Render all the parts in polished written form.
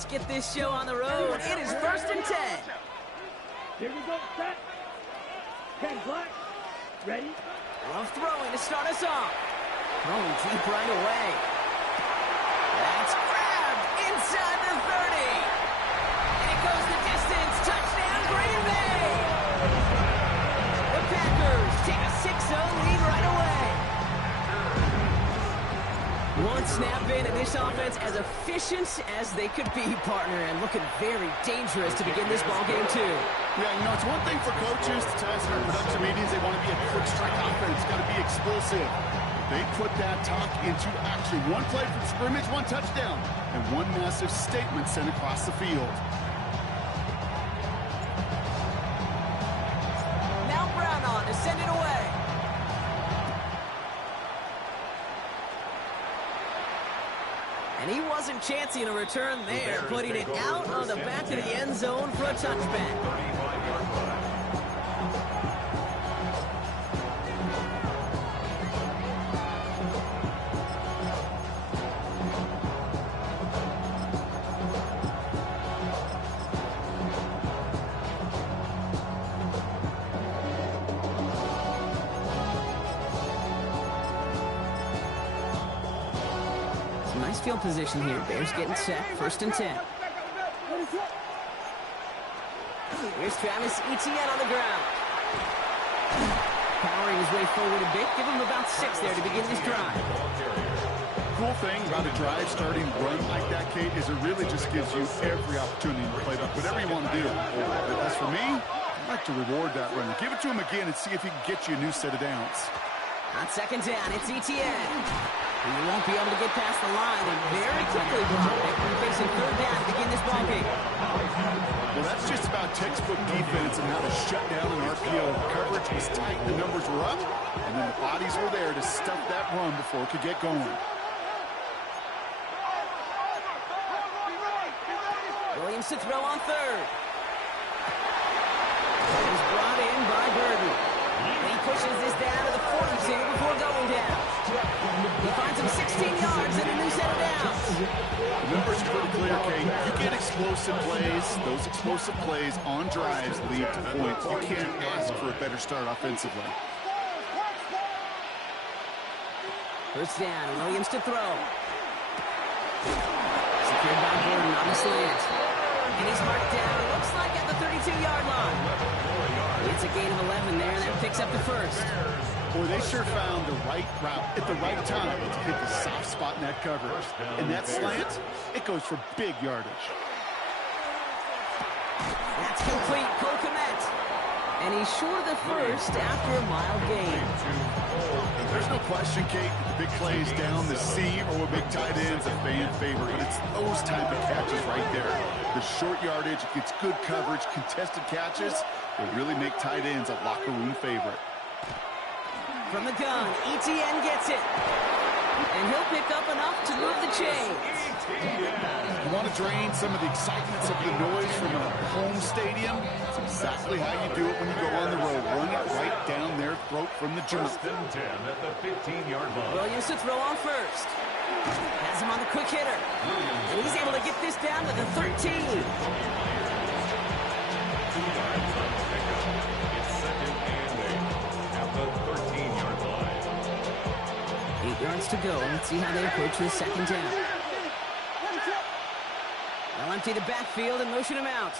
let's get this show on the road. It is 1st and 10. Here we go, set. 10 black. Ready? Love throwing to start us off. Throwing deep right away. That's grabbed inside the 30. And it goes the distance. Touchdown, Green Bay. The Packers take a 6-0 lead right away. One snap in, and this offense as efficient as they could be, partner, and looking very dangerous to begin this ball game too. Yeah, you know, it's one thing for coaches to tell us in our production meetings they want to be a quick strike offense, got to be explosive. They put that talk into action. One play from scrimmage, one touchdown, and one massive statement sent across the field. Now Brown on to send it away. And he wasn't chancing a return there, putting it out on the back of the end zone for a touchback. Nice field position here. Bears getting set. 1st and 10. Here's Travis Etienne on the ground. Powering his way forward a bit. Give him about 6 there to begin this drive. Cool thing about a drive starting run like that, Kate, is it really just gives you every opportunity to play whatever you want to do. But as for me, I'd like to reward that runner. Give it to him again and see if he can get you a new set of downs. On 2nd down, it's Etienne. And he won't be able to get past the line and very quickly blocked it. We're facing 3rd down to begin this ballgame. Well, that's just about textbook defense and how to shut down an RPO. Coverage was tight, the numbers were up, and then the bodies were there to stuff that run before it could get going. Williams to throw on 3rd. He's brought in by Burton. And he pushes this down to the 42 before going down. He finds him 16 yards and a new set of downs. The numbers are pretty clear, Kate. You get explosive plays. Those explosive plays on drives lead to points. You can't ask for a better start offensively. 1st down, Williams to throw. Secured by Gordon on the slant. And he's marked down, looks like at the 32-yard line. It's a gain of 11 there, and that picks up the 1st. Boy, they sure found the right route at the right time to hit the soft spot in that coverage. And that slant, it goes for big yardage. That's complete. Cole Kmet. And he's short of the 1st after a mild gain. There's no question, Kate, the big plays down the seam or with big tight ends a fan favorite. It's those type of catches right there. The short yardage, it gets good coverage, contested catches. They really make tight ends a locker room favorite. From the gun, Etienne gets it. And he'll pick up enough to move the chains. You want to drain some of the excitement, some of the noise from a home stadium? It's exactly how you do it when you go on the road. Run it right down their throat from the jump. 1st and 10 at the 15-yard line. Williams to throw on 1st. Has him on the quick hitter. And he's able to get this down to the 13. It's 2nd and 8 at the 13-yard line. 8 yards to go. Let's see how they approach this 2nd down. They'll empty the backfield and motion him out.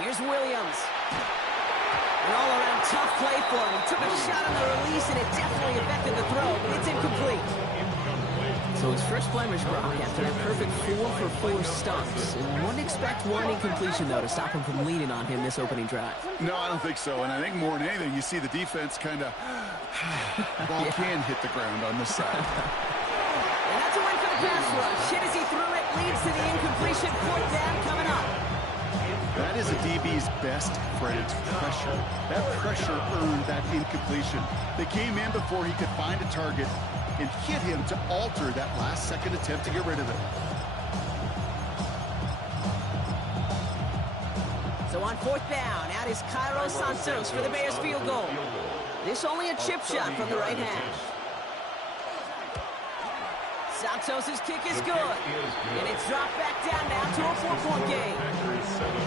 Here's Williams. An all-around tough play for him. He took a shot on the release, and it definitely affected the throw, but it's incomplete. So his first blemish, Brock, after that perfect 4-for-4 stumps. And wouldn't expect one incompletion, though, to stop him from leaning on him this opening drive. No, I don't think so. And I think more than anything, you see the defense kind of ball can hit the ground on this side. And that's a win for the pass rush. Hit as he threw it, leads to the incompletion. 4th down coming up. That is a DB's best friend, pressure. That pressure earned that incompletion. They came in before he could find a target and hit him to alter that last-second attempt to get rid of it. So on 4th down, out is Cairo Santos for the Bears field goal. This only a chip shot from the right hash. Santos' kick is good. And it's dropped back down now to a 4-point game.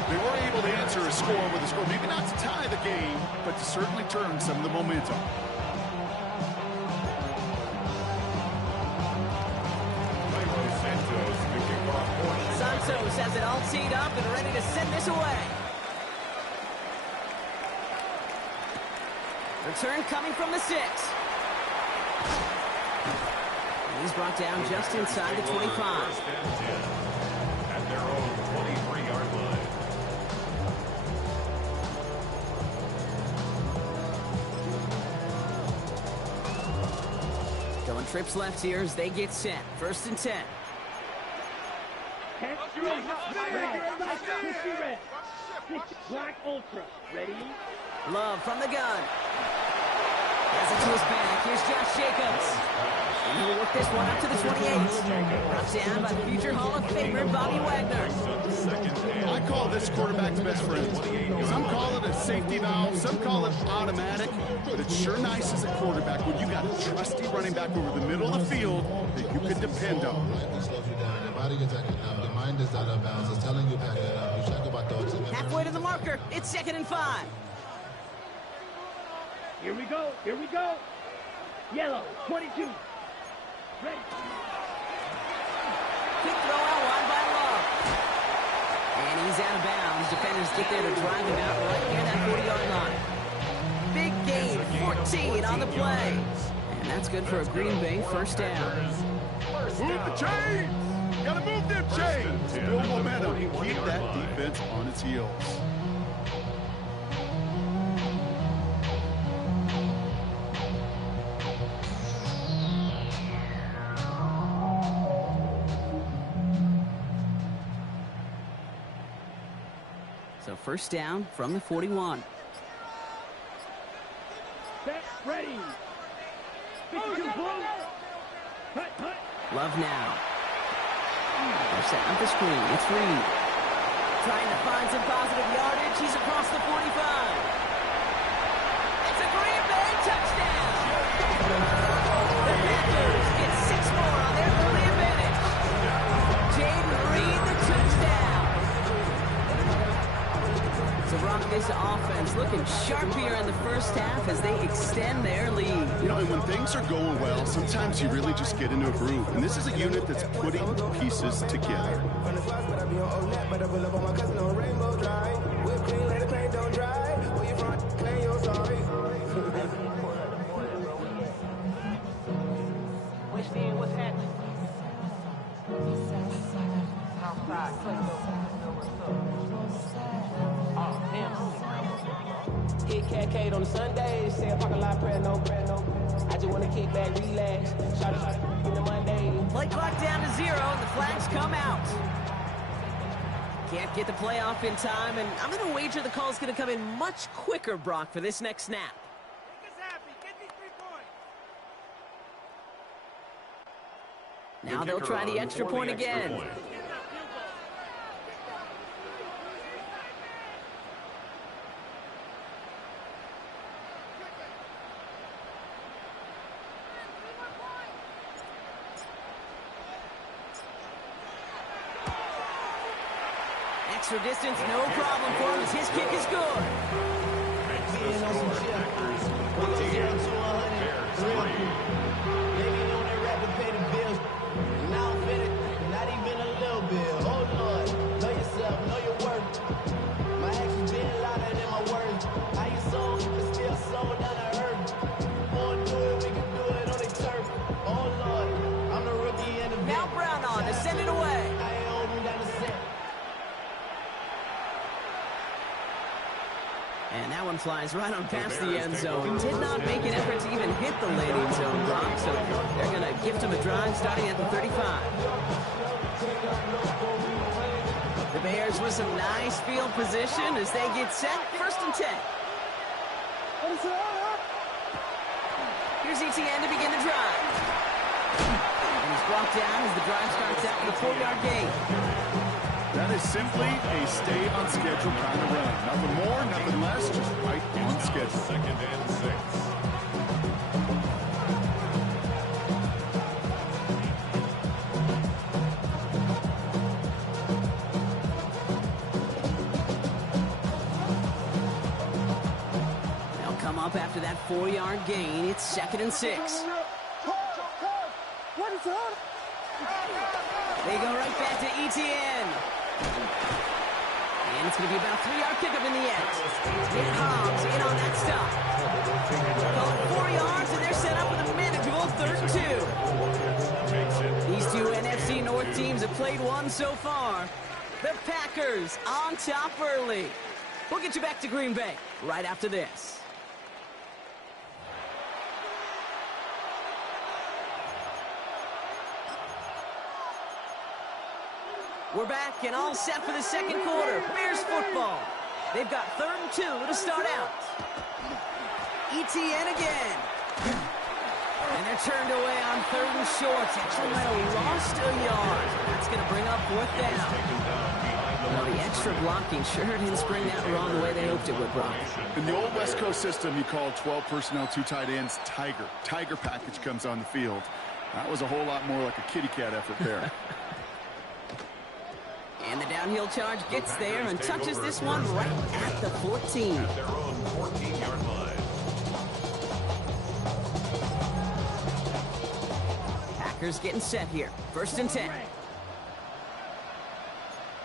They were able to answer a score with a score, maybe not to tie the game, but to certainly turn some of the momentum. Santos has it all teed up and ready to send this away. Return coming from the 6. He's brought down just inside the 25. At their own 23-yard line. Going trips left here as they get set. 1st and 10. Black Ultra. Ready? Love from the gun. Has it to his back. Here's Josh Jacobs. And he'll work this one up to the 28. Brought down by future Hall of Famer Bobby Wagner. I call this quarterback's best friend. Some call it a safety valve, some call it automatic, but it's sure nice as a quarterback when you got a trusty running back over the middle of the field that you can depend on. Halfway to the marker. It's 2nd and 5. Here we go. Here we go. Yellow, 22. Ready. Quick throw out wide by Love. And he's out of bounds. Defenders get there to drive him out right near that 40-yard line. Big gain, 14 on the play. And that's good for a Green Bay 1st down. Move the chains! Gotta move them chains! Build momentum and keep that defense on its heels. So 1st down from the 41. Set, ready. 52 blue. Cut. Love now. They're setting up the screen. It's Reed. Trying to find some positive yardage. He's across the 45. It's a Green Bay touchdown. The Packers get 6 more on their early advantage. Jaden Reed, the touchdown. So, Brock, this offense looking sharp here in the 1st half as they extend their lead. You know, and when things are going well, sometimes you really just get into a groove. And this is a unit that's putting pieces together. What's happening? Hit Cat on the Sundays, say a parking lot prayer, no prayer, no. I just want to kick back, relax, shot in the Monday. Play clock down to 0, and the flags come out. Can't get the play off in time, and I'm going to wager the call's going to come in much quicker, Brock, for this next snap. Make us happy. Get these 3 points. Now they'll try the extra point again. Extra distance, no problem for him as his kick is good. Makes the score. Packers 14, Bears 3. Maybe on that rapid pay the bills. Now I'm finished, not even a little bit. Oh Lord, know yourself, know your worth. My actions being louder than my words. How you sold, but still sold down to earth. Wanna do it, we can do it on the turf. Oh Lord, I'm the rookie in the Now Brown on to send it away. I ain't holding down the set. And that one flies right on past the end zone. Did not make an effort to even hit the landing zone, Brock, so they're going to gift him a drive starting at the 35. The Bears with some nice field position as they get set. 1st and 10. Here's ETN to begin the drive. And he's brought down as the drive starts out with a 4-yard gain. That is simply a stay on schedule kind of run. Nothing more, nothing less, just right on schedule. 2nd and 6. after that 4-yard gain. It's 2nd and 6. They go right back to ETN. And it's going to be about a 3-yard pickup in the end. Nick Hobbs in on that stop. Call it 4 yards, and they're set up with a manageable 3rd and 2. These two NFC North teams have played one so far. The Packers on top early. We'll get you back to Green Bay right after this. We're back and all set for the 2nd quarter. Bears football. They've got 3rd and 2 to start out. ETN again. And they're turned away on 3rd and short. Actually might have lost a yard. That's going to bring up 4th down. Well, the extra blocking sure didn't spring that wrong the way they hoped it would, Brock. In the old West Coast system, you call 12 personnel, 2 tight ends, Tiger. Tiger package comes on the field. That was a whole lot more like a kitty cat effort there. And the downhill charge gets there and touches this one right at the 14. At their own 14-yard line. Packers getting set here. 1st and 10.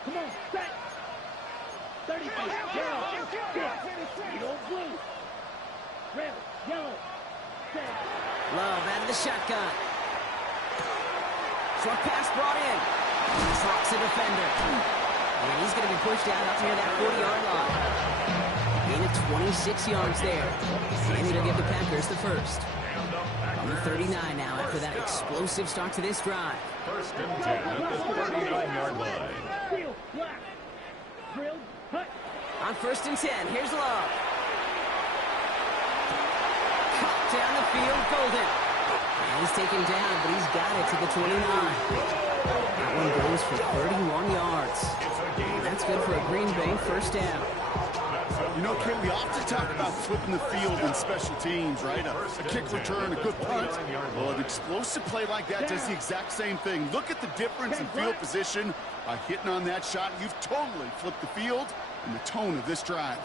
Come on, set. 30 feet. Yellow. Yellow, blue. Red, yellow. Set. Love out of the shotgun. Short pass brought in. Drops the defender. And he's going to be pushed out near that 40-yard line. Gain of 26 yards there. And it'll give the Packers the first. On the 39 now after that explosive start to this drive. 1st and 10 at the 39-yard line. Seal, black. Drilled, hut. On 1st and 10, here's Love. Cut down the field, Golden. And he's taken down, but he's got it to the 29. That one goes for 31 yards. And that's good for a Green Bay 1st down. You know, Kent, we often talk about flipping the field in special teams, right? A kick return, a good punt. Well, an explosive play like that does the exact same thing. Look at the difference in field position by hitting on that shot. You've totally flipped the field and the tone of this drive.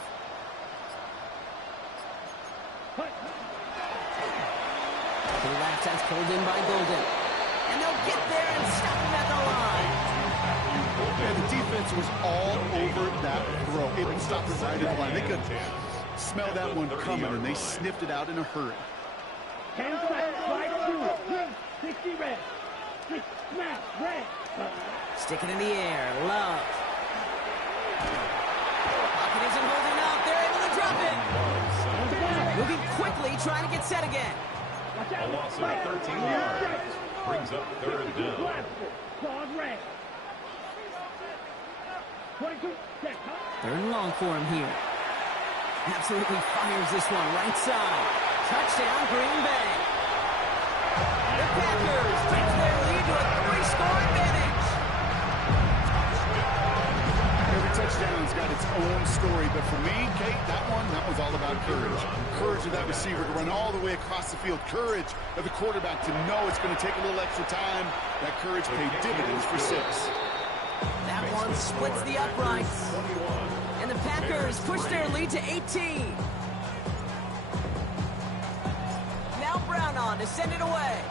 To the left, that's pulled in by Golden. And they'll get there and stop him at the line. Yeah, the defense was all over that throw. It would stop it right at the line. They could smell that one coming, and they sniffed it out in a hurry. 10 seconds, slide through. Green, 60 red. 6, smash, red. Stick it in the air. Love. Pocket isn't holding up. They're able to drop it. Moving quickly, trying to get set again. A loss of 13 yards. Brings up 3rd down. Claws red. 22, set, 3rd and long for him here. Absolutely fires this one right side. Touchdown, Green Bay. The Packers take their lead to a 3-score advantage. Every touchdown's got its own story, but for me, Kate, that was all about courage. Courage of that receiver to run all the way across the field. Courage of the quarterback to know it's going to take a little extra time. That courage paid dividends for 6. That one splits the uprights. And the Packers push their lead to 18. Now Brown on to send it away.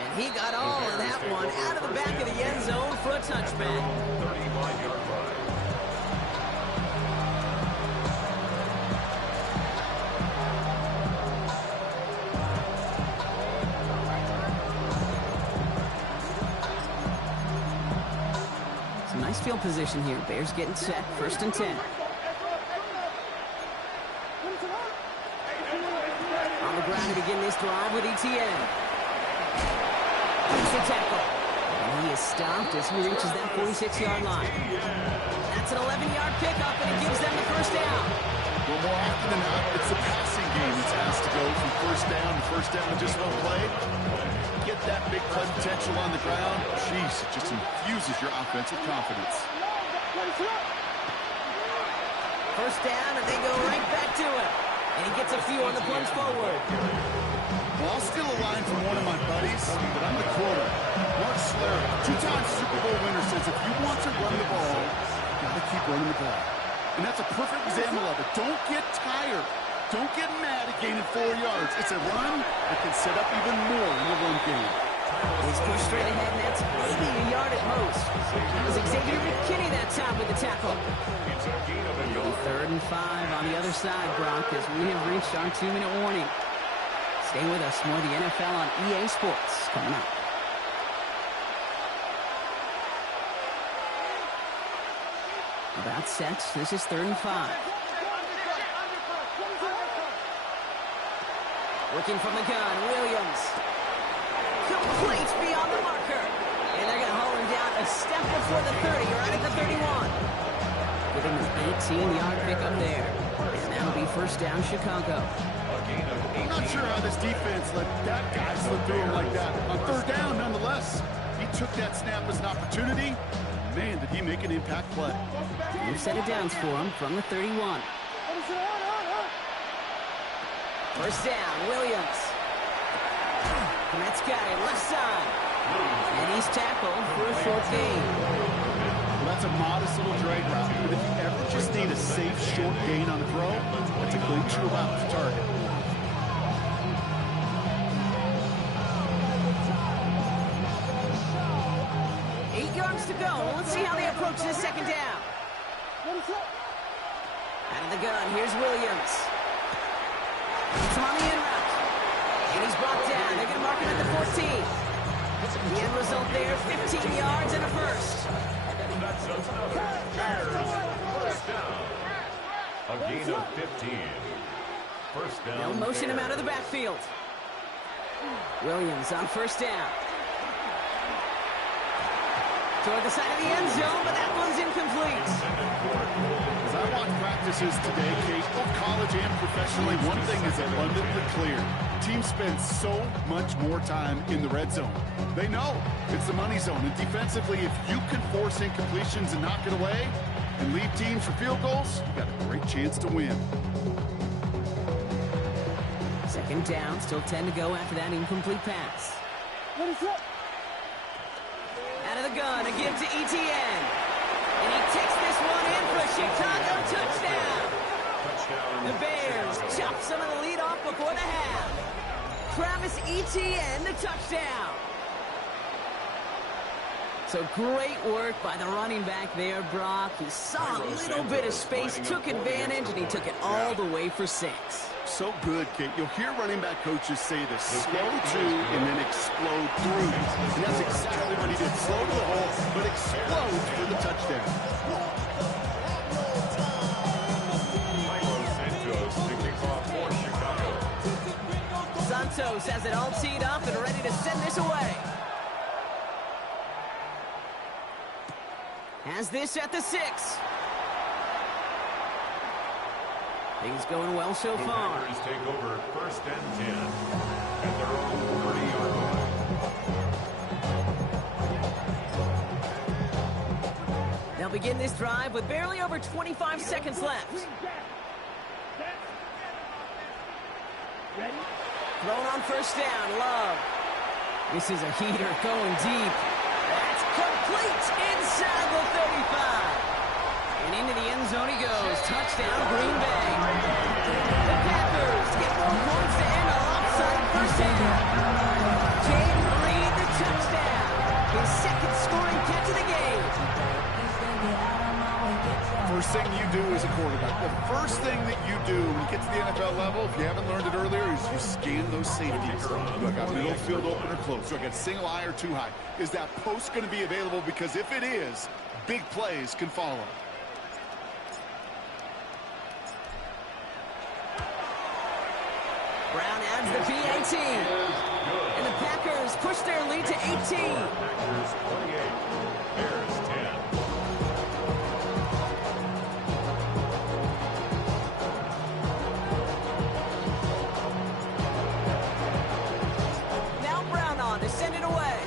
And he got all of that one out of the back of the end zone for a touchback. 35-yard line. Some nice field position here. Bears getting set. 1st and 10. On the ground to begin this drive with ETN. Makes the tackle. And he is stopped as he reaches that 46-yard line. That's an 11-yard pickup, and it gives them the 1st down. Well, more often than not, it's the passing game that's asked to go from 1st down to 1st down in just one play. Get that big play potential on the ground. Jeez, it just infuses your offensive confidence. 1st down, and they go right back to it. And he gets a few on the plunge forward. Well, I'll steal a line from one of my buddies, but I'm the quarter. Mark Schlereth, 2-time Super Bowl winner, says if you want to run the ball, Got to keep running the ball. And that's a perfect example of it. Don't get tired. Don't get mad at gaining 4 yards. It's a run that can set up even more in the run game. He's pushed straight ahead, and that's maybe a yard at most. It was Xavier McKinney that time with the tackle. Maybe 3rd and 5 on the other side, Brock, as we have reached our 2-minute warning. Stay with us. More of the NFL on EA Sports coming up. About set. This is 3rd and 5. Working from the gun, Williams. Complete beyond the marker. And they're going to haul him down a step before the 30, right at the 31. Give him an 18-yard pickup there. And that'll be first down, Chicago. I'm not sure how this defense let that guy slip through him like that. On 3rd down, nonetheless, he took that snap as an opportunity. Man, did he make an impact play. New set of downs for him from the 31. First down, Williams. Met's got it, left side. And he's tackled for a short gain. Well, that's a modest little drag route. But if you ever just need a safe, short gain on the throw, that's a great true route to target. To go. Let's see how they approach this second down. Out of the gun, here's Williams. It's him on the in route. And he's brought down. They're going to mark him at the 14. The end result there, 15 yards and a first. A gain of 15. First down. They'll motion him out of the backfield. Williams on first down. Toward the side of the end zone, but that one's incomplete. As I watch practices today, Kate, both college and professionally, one thing is abundantly clear. Teams spend so much more time in the red zone. They know it's the money zone. And defensively, if you can force incompletions and knock it away and leave teams for field goals, you've got a great chance to win. Second down, still 10 to go after that incomplete pass. What is it? Out of the gun, a give to Etienne. And he takes this one in for a Chicago touchdown. The Bears chop some of the lead off before the half. Travis Etienne, the touchdown. So great work by the running back there, Brock. He saw a little bit of space, took advantage, and he took it all the way for 6. So good, Kate. You'll hear running back coaches say this: slow to and then explode through. And that's exactly what he did. Slow to the hole, but explode for the touchdown. Santos has it all teed up and ready to send this away. Has this at the 6. Things going well so far. The Packers take over first and 10 at their own 30-yard line. They'll begin this drive with barely over 25 seconds left. Thrown on first down, Love. This is a heater going deep. That's complete inside the 35. And into the end zone he goes. Touchdown, Green Bay. The Packers get more points to end a lopsided first down. Jaden Reed, the touchdown. His second scoring catch of the game. First thing you do as a quarterback, the first thing that you do when you get to the NFL level, if you haven't learned it earlier, is you scan those safeties. Do I got middle field open or close? Do I got single high or too high? Is that post going to be available? Because if it is, big plays can follow. Brown adds the PAT. And the Packers push their lead to 18. Packers 28, Bears 10. Now Brown on to send it away.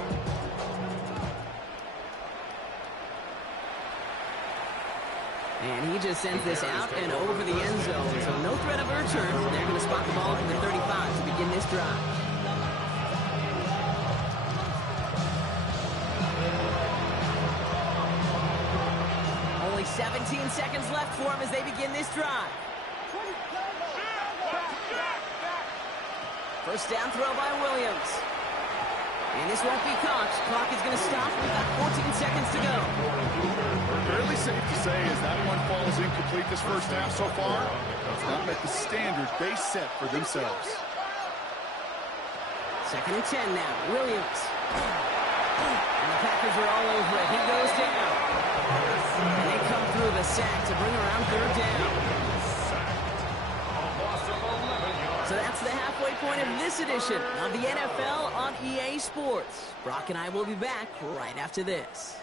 And he just sends this out and over the end zone. So no threat of a return. They're going to spot the ball from the 35 to begin this drive. Only 7 17 seconds left for him as they begin this drive. First down throw by Williams. And this won't be caught. Clock is going to stop. We've got 14 seconds to go. Fairly safe to say as that one falls incomplete this first half so far. It's not met the standard they set for themselves. Second and 10 now. Williams. And the Packers are all over it. He goes down. And they come through the sack to bring around third down. So that's the halfway point of this edition of the NFL on EA Sports. Brock and I will be back right after this.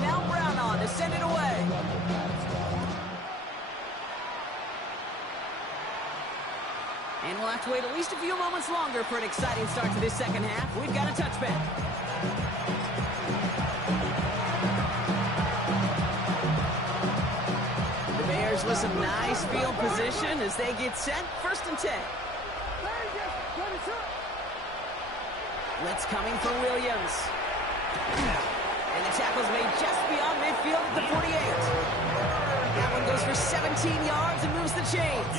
Now Brown on to send it away. And we'll have to wait at least a few moments longer for an exciting start to this second half. We've got a touchback. The Bears with some nice field position as they get set. First and 10. Blitz coming from Williams. And the tackle's made just beyond midfield at the 48. That one goes for 17 yards and moves the chains.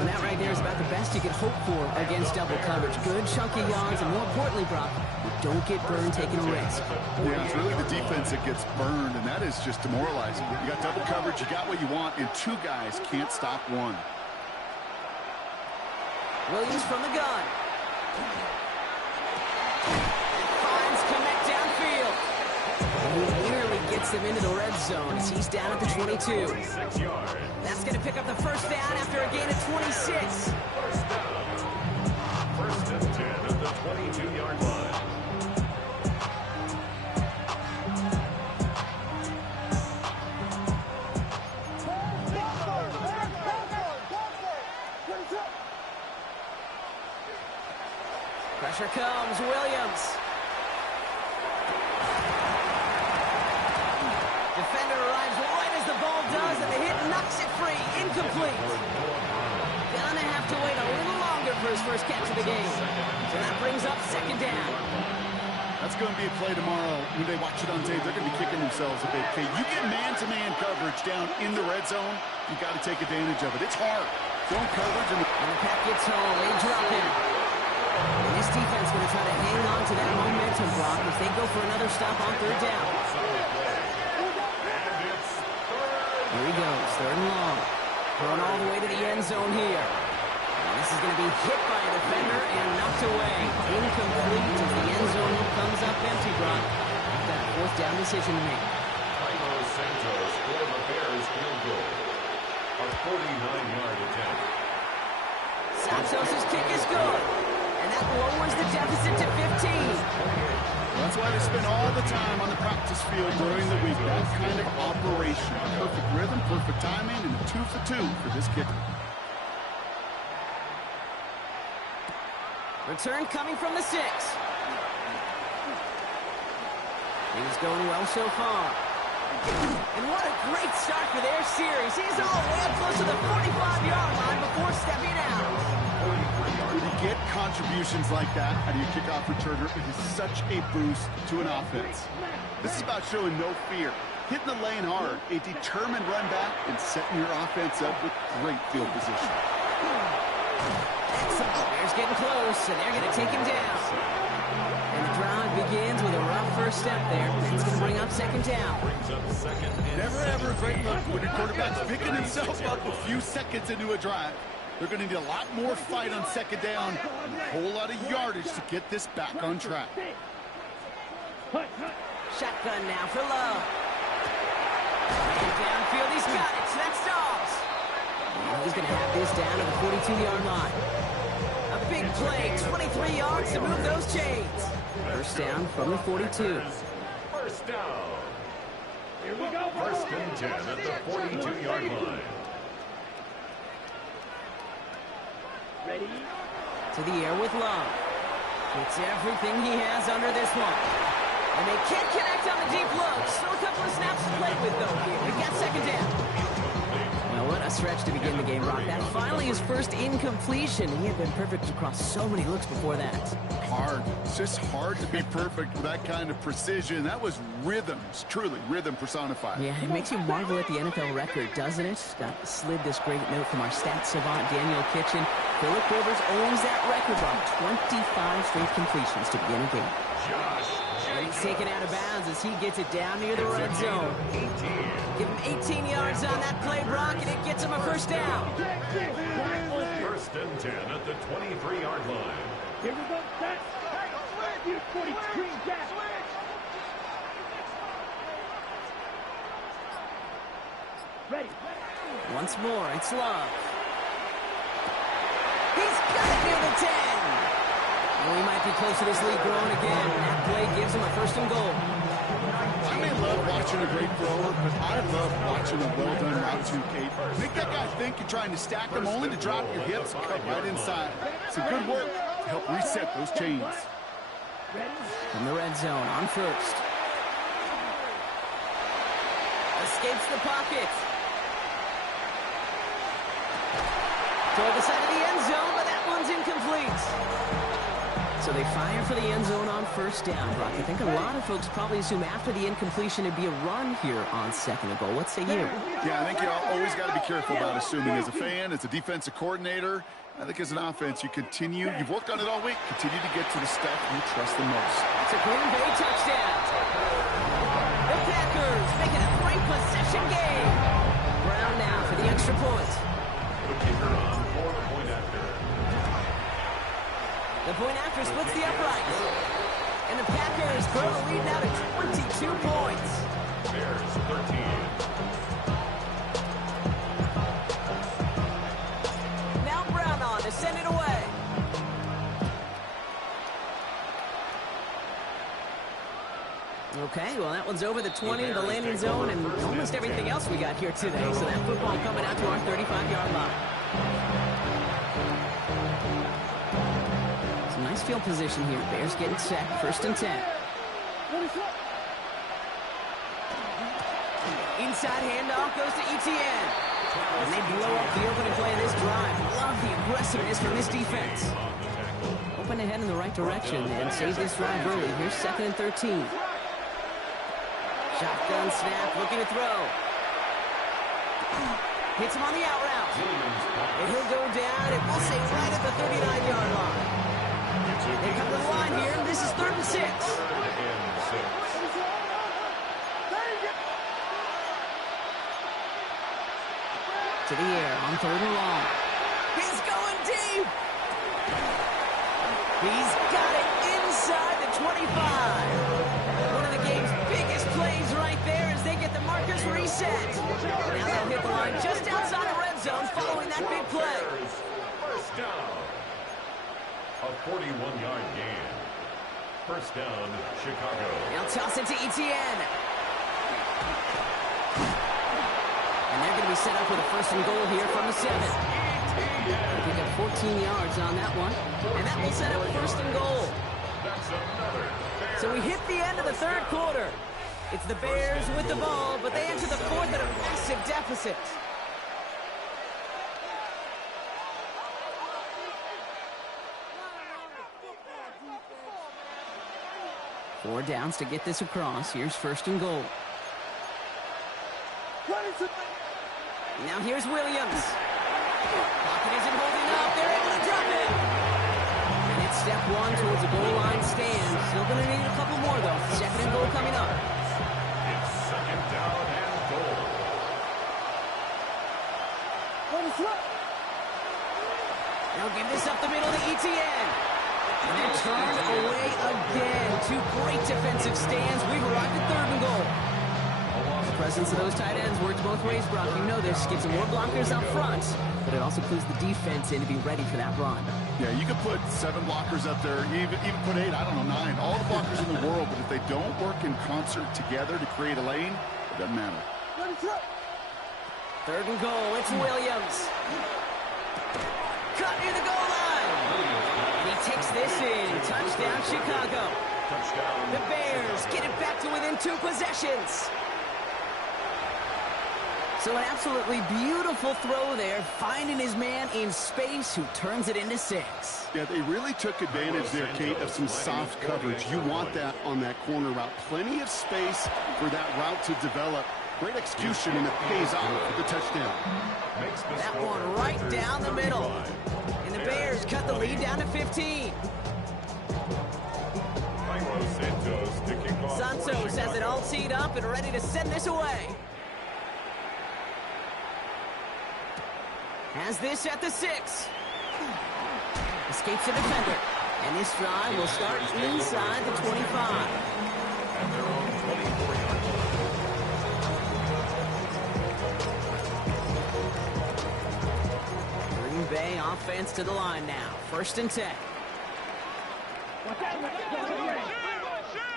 And that right there is about the best you can hope for against double coverage. Good chunky yards, and more importantly, Brock, don't get burned taking a risk. Yeah, it's really the defense that gets burned, and that is just demoralizing. You got double coverage, you got what you want, and two guys can't stop one. Williams from the gun. Finds Kmet downfield. He nearly gets them into the red zone as he's down at the 22. That's going to pick up the first down after a gain of 26. First and 10 at the 22-yard line. Pressure comes, Williams. Defender arrives right as the ball does, and the hit knocks it free. Incomplete. Gonna have to wait a little longer for his first catch of the game. So that brings up second down. That's going to be a play tomorrow. When they watch it on tape, they're going to be kicking themselves a bit. Okay, you get man-to-man coverage down in the red zone, you got to take advantage of it. It's hard. Zone coverage and the pack gets home. They drop him. And this defense going to try to hang on to that momentum, Brock, if they go for another stop on third down. Here he goes, third and long. Thrown all the way to the end zone here. And this is going to be hit by a defender and knocked away. Incomplete as the end zone comes up empty, Brock. They've got a fourth down decision to make. Carlos Santos for the Bears field goal. A 49-yard attempt. Santos' kick is good. And that lowers the deficit to 15. that's why they spend all the time on the practice field during the week. That kind of operation. Perfect rhythm, perfect timing, and a 2 for 2 for this kicker. Return coming from the 6. Things going well so far. And what a great start for their series. He's all the way up close to the 45-yard line before stepping out. To get contributions like that out of your kickoff returner, it is such a boost to an offense. This is about showing no fear, hitting the lane hard, a determined run back, and setting your offense up with great field position. Bears getting close, and they're going to take him down. And the drive begins with a rough first step there. It's going to bring up second down. Never ever a great look when your quarterback's picking himself up a few seconds into a drive. They're going to need a lot more fight on second down and a whole lot of yardage to get this back on track. Shotgun now for Love. And downfield, he's got it. So that's Dobbs. And he's going to have this down to the 42-yard line. A big play, 23 yards to move those chains. First down from the 42. First down. Here we go. First and 10 at the 42-yard line. Ready? To the air with Love. It's everything he has under this one. And they can't connect on the deep look. Still a couple of snaps to play with, though, here. We've got second down. Well, what a stretch to begin the game, Rock. That finally his first incompletion. He had been perfect across so many looks before that. Hard. It's just hard to be perfect with that kind of precision. That was rhythm. It's truly rhythm personified. Yeah, it makes you marvel at the NFL record, doesn't it? Slid this great note from our stats savant, Daniel Kitchen. Phillip Rivers owns that record on 25 straight completions to begin a game. And he's taken out of bounds as he gets it down near the red zone. Give him 18 yards on that play, Brock, and it gets him a first down. First and 10 at the 23-yard line. Here we go, set. You 40 screen gap. Ready. Once more, it's Love. He's got it near the 10. And we might be close to this lead growing again. That play gives him a first and goal. I may love watching a great thrower, but I love watching a well-done route too, Kate. Make that guy think you're trying to stack them only to drop your hips and cut right inside. It's a good work to help reset those chains. From the red zone on first. Escapes the pocket. Toward the side of the end zone, but that one's incomplete. So they fire for the end zone on first down, Brock. I think a lot of folks probably assume after the incompletion it'd be a run here on second and goal. What say you? Yeah, I think you always got to be careful about assuming. As a fan, as a defensive coordinator, I think as an offense, you've worked on it all week, continue to get to the stuff you trust the most. It's a Green Bay touchdown. The Packers making a great possession game. Brown now for the extra point. The kicker on for the point after. The point after splits the uprights. And the Packers grow the lead now to 22 points. Bears 13. Now Brown on to send it away. Okay, well that one's over the 20, the landing zone, and almost everything else we got here today. So that football coming out to our 35-yard line. Nice field position here. Bears getting set. First and 10. Inside handoff goes to Etienne. And they blow up the opening play of this drive. Love the aggressiveness from this defense. Open ahead in the right direction and save this drive early. Here's second and 13. Shotgun snap, looking to throw. Hits him on the out route. And he'll go down, and we'll say right at the 39-yard line. They come to the line here. This is 3rd and 6. To the air on 3rd and long. He's going deep. He's got it inside the 25. One of the game's biggest plays right there as they get the markers reset. Now they'll hit the line just outside the red zone following that big play. First down. A 41-yard gain. First down, Chicago. They'll toss it to Etienne. And they're going to be set up with a first and goal here from the 7. They pick up 14 yards on that one. And that will set up first and goal. That's another. So we hit the end of the 3rd quarter. It's the Bears with the ball, but they enter the 4th at a massive deficit. Four downs to get this across. Here's first and goal. Now here's Williams. Pocket isn't holding up. They're able to drop it. And it's step 1 towards a goal line stand. Still going to need a couple more, though. Second and goal coming up. It's second down and goal. Now give this up the middle to Etienne. And they're turned away again. 2 great defensive stands. We've arrived at 3rd and goal. The presence of those tight ends works both ways, Brock. You know this. Gives them more blockers up front, but it also clues the defense in to be ready for that run. Yeah, you could put 7 blockers up there, even put 8, I don't know, 9. All the blockers in the world, but if they don't work in concert together to create a lane, it doesn't matter. 3rd and goal. It's Williams. Cut near the goal line. And he takes this in. Touchdown, Chicago. Touchdown. The Bears get it back to within 2 possessions. So an absolutely beautiful throw there, finding his man in space who turns it into 6. Yeah, they really took advantage there, Kate, of some soft coverage. You want that on that corner route. Plenty of space for that route to develop. Great execution, and it pays off with the touchdown. That one right down the middle. And the Bears cut the lead down to 15. Santos has it all teed up and ready to send this away. Has this at the 6. Escapes the defender. And this drive will start inside the 25. At their own 24-yard line. Green Bay offense to the line now. 1st and 10.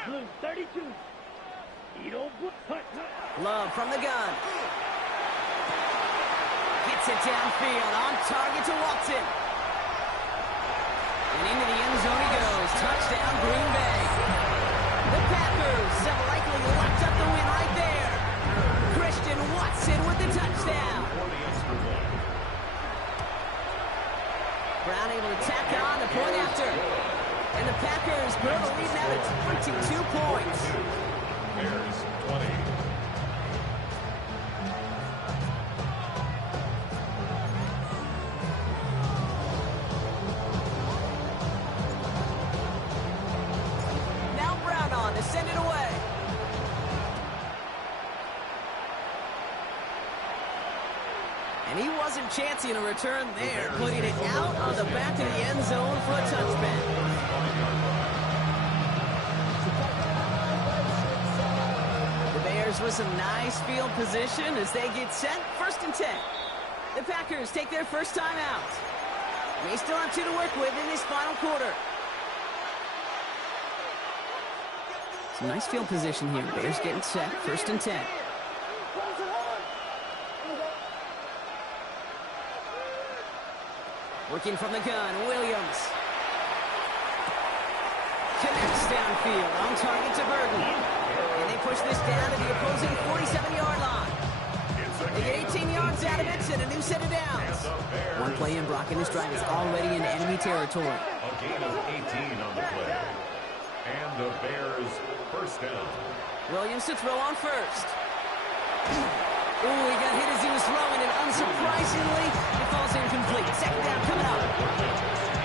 Blue 32. Love from the gun. Gets it downfield, on target to Watson. And into the end zone he goes. Touchdown, Green Bay. The Packers have likely locked up the win right there. Christian Watson with the touchdown. Brown able to tack on the point after. And the Packers grow the lead now to 22 points. Bears 20. To send it away. And he wasn't chancing a return there, putting it out on the back of the end zone for a touchback. The Bears with some nice field position as they get set. 1st and 10. The Packers take their first time out. They still have 2 to work with in this final quarter. Some nice field position here. Bears getting set. 1st and 10. Working from the gun, Williams. Connects downfield, on target to Burton. And they push this down to the opposing 47-yard line. They get 18 yards out of it and a new set of downs. One play in, Brock, and this drive is already in enemy territory. A gain of 18 on the play. And the Bears first down. Williams to throw on 1st. Ooh, he got hit as he was throwing, and unsurprisingly, it falls incomplete. 2nd down coming up.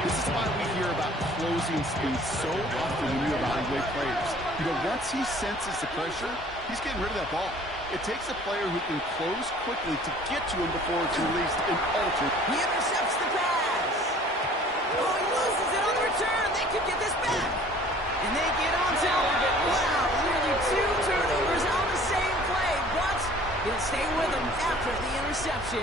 This is why we hear about closing speed so often when you evaluate players. You know, once he senses the pressure, he's getting rid of that ball. It takes a player who can close quickly to get to him before it's released and altered. He intercepts the pass. Oh, he loses it on the return. They could get this back. And they get on top of it. Wow, nearly 2 turnovers on the same play, but he'll stay with them after the interception.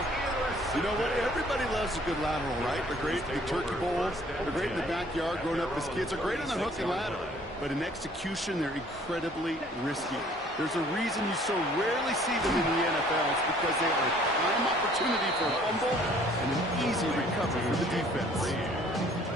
You know what? Everybody loves a good lateral, right? They're great at the turkey bowl. They're great in the backyard growing up as kids. They're great on the hook and ladder. But in execution, they're incredibly risky. There's a reason you so rarely see them in the NFL. It's because they are a prime opportunity for a fumble and an easy recovery for the defense.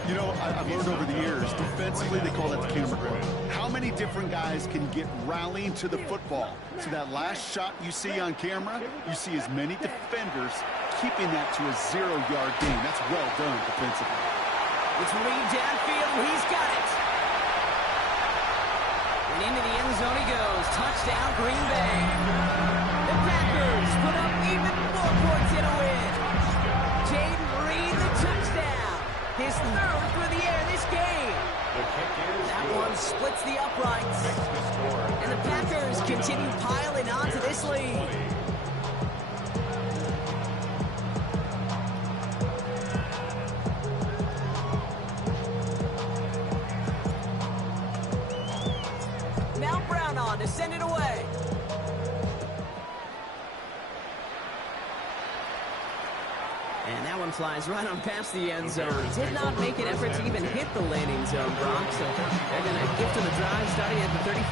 You know, I've learned over the years, defensively, they call that the camera club. How many different guys can get rallying to the football? So that last shot you see on camera, you see as many defenders keeping that to a 0-yard gain. That's well done defensively. It's Reed downfield, and he's got it. And into the end zone he goes. Touchdown, Green Bay. The Packers put up even more points in a win. Jaden Reed, the touchdown. His 3rd through the air this game. That one splits the uprights. And the Packers continue piling on to this lead. Now Brown on to send it away. And that one flies right on past the end zone. Did not make an effort to even hit the landing zone, Brock. So they're going to gift him a drive starting at the 35.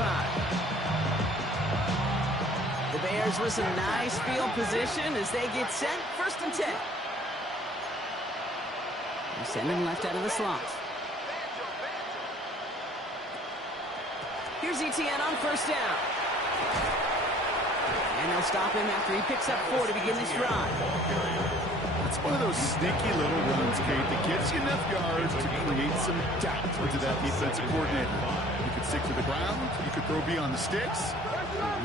The Bears with some nice field position as they get set. 1st and 10. They're sending left out of the slot. Here's ETN on first down. And they'll stop him after he picks up 4 to begin this drive. It's one of those sneaky little runs, Kate, that gets you enough yards to create some doubt into that defensive coordinator. You could stick to the ground. You could throw beyond the sticks.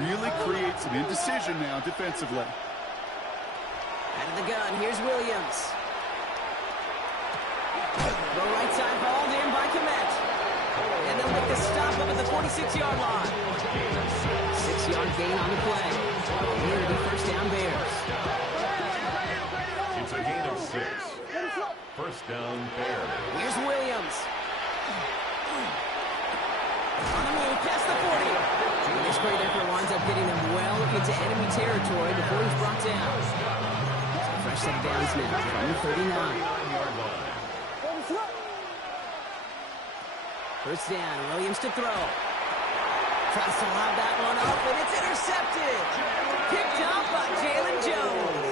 Really create some indecision now defensively. Out of the gun, here's Williams. Throw right side, hauled in by Komet. And they'll make the stop up at the 46-yard line. 6-yard gain on the play. Here to first down Bears. It's a gain of 6. First down Bears. Here's Williams. On the move, past the 40. And this great effort winds up getting them well into enemy territory before he's brought down. So fresh set of downs now from the 39. First down, Williams to throw. Tries to lob that one up, and it's intercepted. Picked up by Jalen Jones.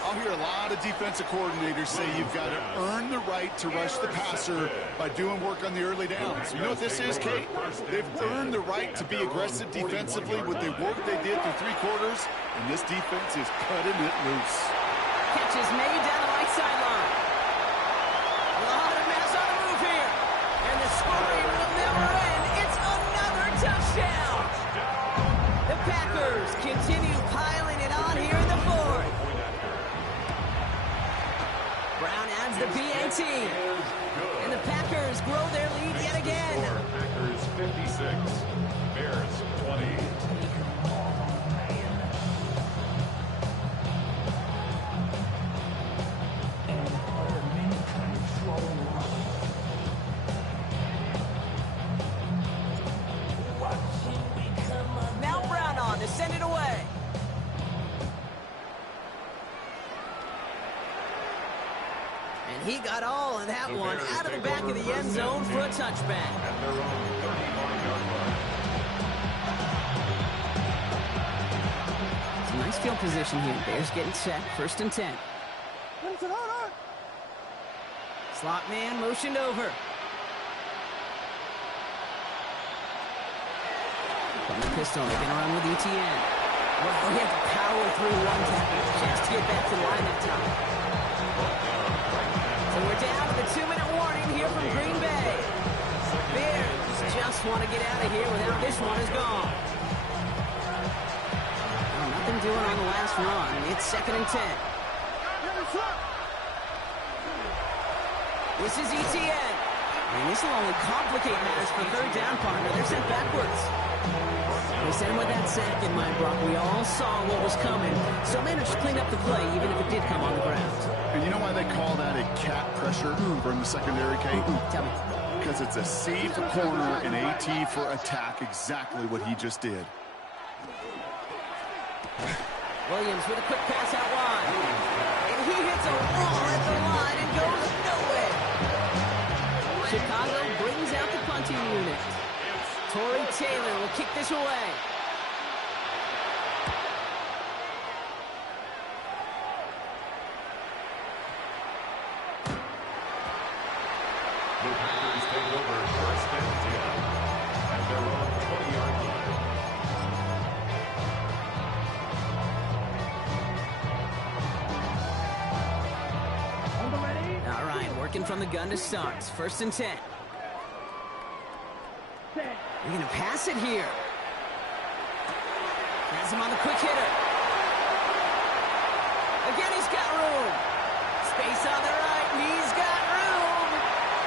I'll hear a lot of defensive coordinators say you've got to earn the right to rush the passer by doing work on the early downs. You know what this is, Kate? They've earned the right to be aggressive defensively with the work they did through 3 quarters, and this defense is cutting it loose. Catch is made down the right sideline. A lot of mass on the move here. And the scoring will never end. It's another touchdown. The Packers continue piling it on here in the 4th. Brown adds the PAT. And the Packers grow their lead yet again. Packers 56, Bears 20. Now Brown on to send it away. And he got all of that one out of the back of the end zone for a touchback. At their own 35-yard line. Some nice field position here. Bears getting set. First and 10. Slot man motioned over. From the pistol, they're going to run with ETN. Well, he had to power through one tackle just to get back to the line that time. So we're down to the 2-minute warning here from Green Bay. Bears just want to get out of here without this one is gone. Well, nothing doing on the last run. It's 2nd and 10. This is ETN. And this will only complicate matters for third down, partner. They're sent backwards. They sent him with that sack in mind, Brock. We all saw what was coming, so managed to clean up the play, even if it did come on the ground. And you know why they call that a cat pressure from the secondary, Kate? Tell me. Because it's a C for corner and AT for attack, exactly what he just did. Williams with a quick pass out wide. And he hits a wall at the line and goes nowhere. Chicago brings out the punting unit. Torrey Taylor will kick this away. The Packers take over first and 10 at their own 20-yard line. All right, working from the gun to start. First and 10. They're going to pass it here. Has him on the quick hitter. Again, he's got room. Space on the right, and he's got room.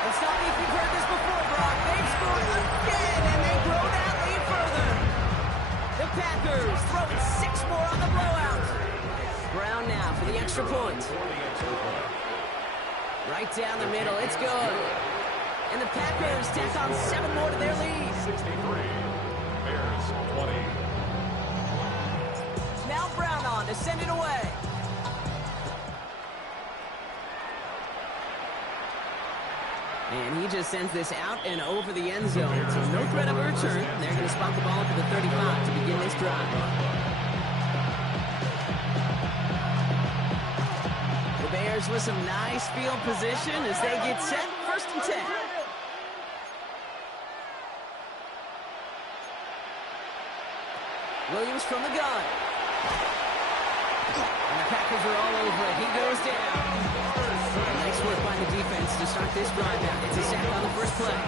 And tell me if you've heard this before, Brock. They've scored again, and they grow that lead further. The Packers throwing 6 more on the blowout. Brown now for the extra point. Right down the middle, it's good. And the Packers tack on 7 more to their lead. 63, Bears 20. Now Brown on to send it away. And he just sends this out and over the end zone. So no threat of a return. They're going to spot the ball to the 35 to begin this drive. The Bears with some nice field position as they get set. First and 10. Williams from the gun. And the Packers are all over it. He goes down. Nice work by the defense to start this drive out. It's a sack on the first play.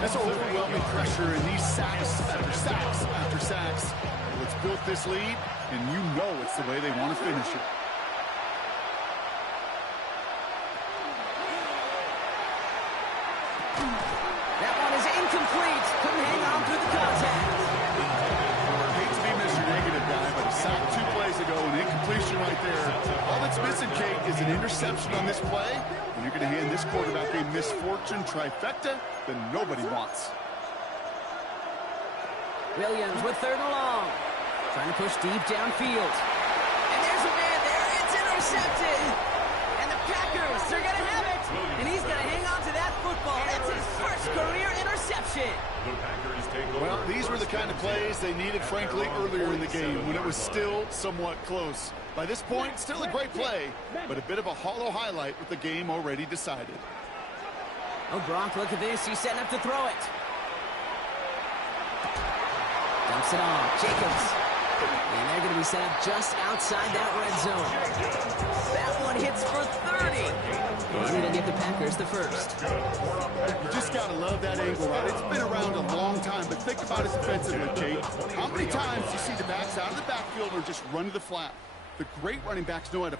That's overwhelming pressure in these sacks after sacks after sacks. Well, it's built this lead, and you know it's the way they want to finish it. That one is incomplete. Couldn't hang on through the contact. I hate to be Mr. Negative guy, but a sack 2 plays ago, an incompletion right there. All that's missing, Kate, is an interception on this play. When you're going to hand this quarterback a misfortune trifecta, then nobody wants. Williams with 3rd and long. Trying to push deep downfield. And there's a man there. It's intercepted. And the Packers, they're going to have it. And he's going to hang on to that football. That's his first career interception. Well, these were the kind of plays they needed, frankly, earlier in the game when it was still somewhat close. By this point, still a great play, but a bit of a hollow highlight with the game already decided. Oh, Gronk, look at this. He's setting up to throw it. Dumps it off. Jacobs. And they're going to be set up just outside that red zone. That one hits for 30. And it'll get the Packers the first. You just got to love that angle, right? It's been around a long time, but think about it defensively, Kate. How many times do you see the backs out of the backfield or just run to the flat? The great running backs know how to